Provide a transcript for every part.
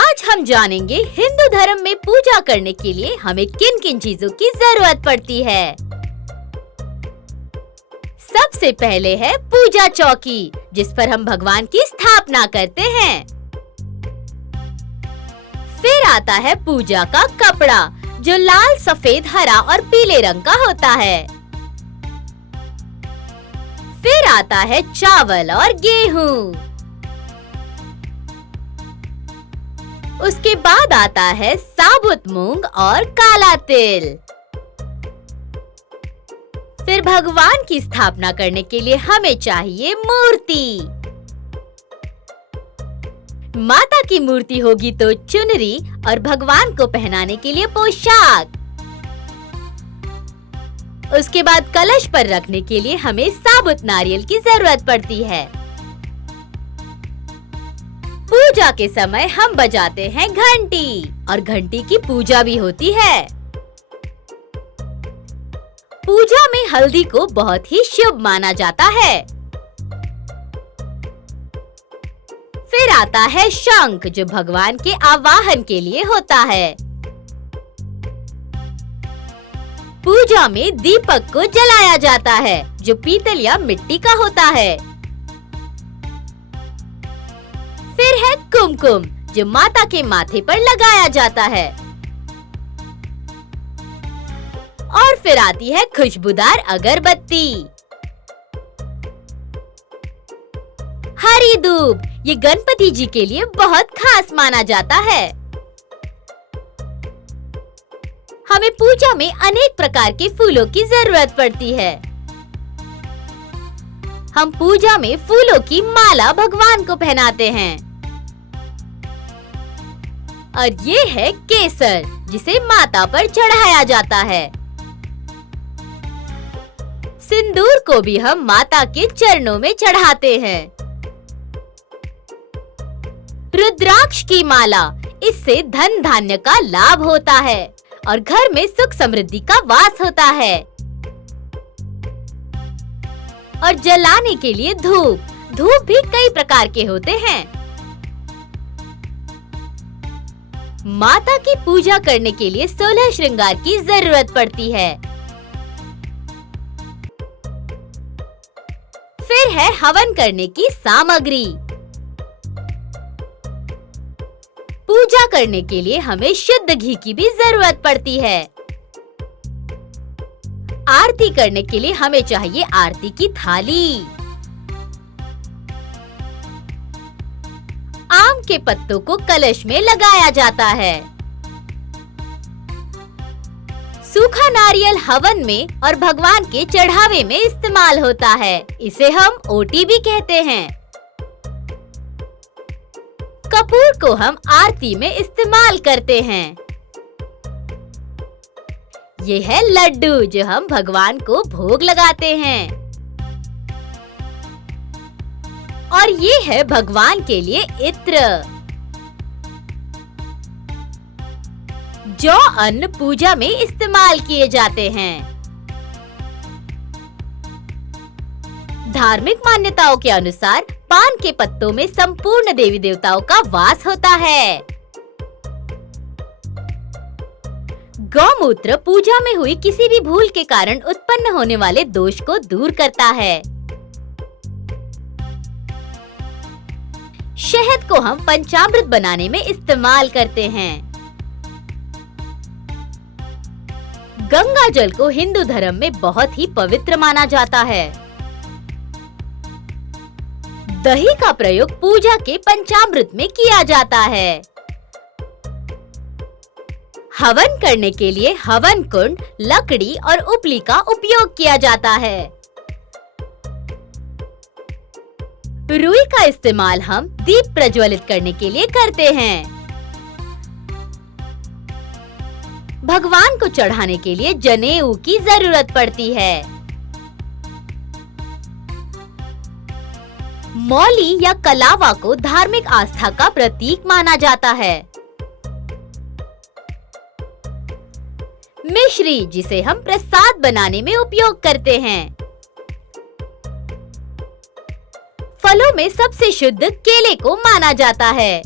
आज हम जानेंगे हिंदू धर्म में पूजा करने के लिए हमें किन किन चीजों की जरूरत पड़ती है। सबसे पहले है पूजा चौकी, जिस पर हम भगवान की स्थापना करते हैं। फिर आता है पूजा का कपड़ा, जो लाल, सफेद, हरा और पीले रंग का होता है। फिर आता है चावल और गेहूं। उसके बाद आता है साबुत मूंग और काला तिल। फिर भगवान की स्थापना करने के लिए हमें चाहिए मूर्ति। माता की मूर्ति होगी तो चुनरी और भगवान को पहनाने के लिए पोशाक। उसके बाद कलश पर रखने के लिए हमें साबुत नारियल की जरूरत पड़ती है। पूजा के समय हम बजाते हैं घंटी, और घंटी की पूजा भी होती है। पूजा में हल्दी को बहुत ही शुभ माना जाता है। फिर आता है शंख, जो भगवान के आवाहन के लिए होता है। पूजा में दीपक को जलाया जाता है, जो पीतल या मिट्टी का होता है। फिर है कुमकुम, जो माता के माथे पर लगाया जाता है। और फिर आती है खुशबूदार अगरबत्ती। हरी दूब, ये गणपति जी के लिए बहुत खास माना जाता है। हमें पूजा में अनेक प्रकार के फूलों की जरूरत पड़ती है। हम पूजा में फूलों की माला भगवान को पहनाते हैं। और ये है केसर, जिसे माता पर चढ़ाया जाता है। सिंदूर को भी हम माता के चरणों में चढ़ाते हैं। रुद्राक्ष की माला, इससे धन धान्य का लाभ होता है और घर में सुख समृद्धि का वास होता है। और जलाने के लिए धूप भी कई प्रकार के होते हैं। माता की पूजा करने के लिए 16 श्रृंगार की जरूरत पड़ती है। फिर है हवन करने की सामग्री। पूजा करने के लिए हमें शुद्ध घी की भी जरूरत पड़ती है। आरती करने के लिए हमें चाहिए आरती की थाली। आम के पत्तों को कलश में लगाया जाता है। सूखा नारियल हवन में और भगवान के चढ़ावे में इस्तेमाल होता है। इसे हम ओटी भी कहते हैं। कपूर को हम आरती में इस्तेमाल करते हैं। ये है लड्डू, जो हम भगवान को भोग लगाते हैं। और ये है भगवान के लिए इत्र। जौ अन्न पूजा में इस्तेमाल किए जाते हैं। धार्मिक मान्यताओं के अनुसार पान के पत्तों में संपूर्ण देवी देवताओं का वास होता है। गौमूत्र पूजा में हुई किसी भी भूल के कारण उत्पन्न होने वाले दोष को दूर करता है। शहद को हम पंचामृत बनाने में इस्तेमाल करते हैं। गंगा जल को हिंदू धर्म में बहुत ही पवित्र माना जाता है। दही का प्रयोग पूजा के पंचामृत में किया जाता है। हवन करने के लिए हवन कुंड, लकड़ी और उपली का उपयोग किया जाता है। रुई का इस्तेमाल हम दीप प्रज्वलित करने के लिए करते हैं। भगवान को चढ़ाने के लिए जनेऊ की जरूरत पड़ती है। मौली या कलावा को धार्मिक आस्था का प्रतीक माना जाता है। मिश्री, जिसे हम प्रसाद बनाने में उपयोग करते हैं। फलों में सबसे शुद्ध केले को माना जाता है।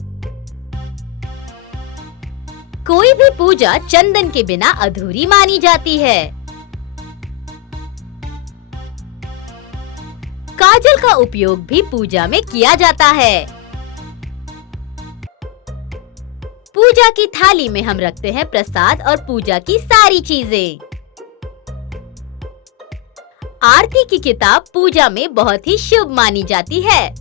कोई भी पूजा चंदन के बिना अधूरी मानी जाती है। काजल का उपयोग भी पूजा में किया जाता है। पूजा की थाली में हम रखते हैं प्रसाद और पूजा की सारी चीजें। आरती की किताब पूजा में बहुत ही शुभ मानी जाती है।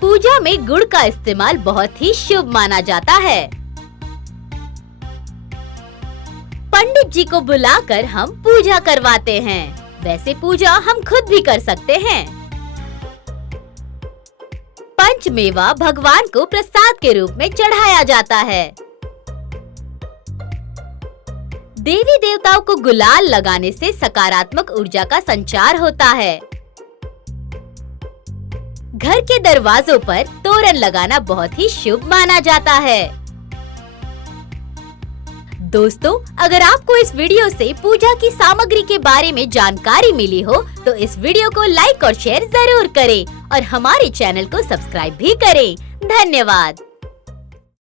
पूजा में गुड़ का इस्तेमाल बहुत ही शुभ माना जाता है। पंडित जी को बुलाकर हम पूजा करवाते हैं। वैसे पूजा हम खुद भी कर सकते हैं। पंचमेवा भगवान को प्रसाद के रूप में चढ़ाया जाता है। देवी देवताओं को गुलाल लगाने से सकारात्मक ऊर्जा का संचार होता है। घर के दरवाजों पर तोरण लगाना बहुत ही शुभ माना जाता है। दोस्तों, अगर आपको इस वीडियो से पूजा की सामग्री के बारे में जानकारी मिली हो तो इस वीडियो को लाइक और शेयर जरूर करें और हमारे चैनल को सब्सक्राइब भी करें। धन्यवाद।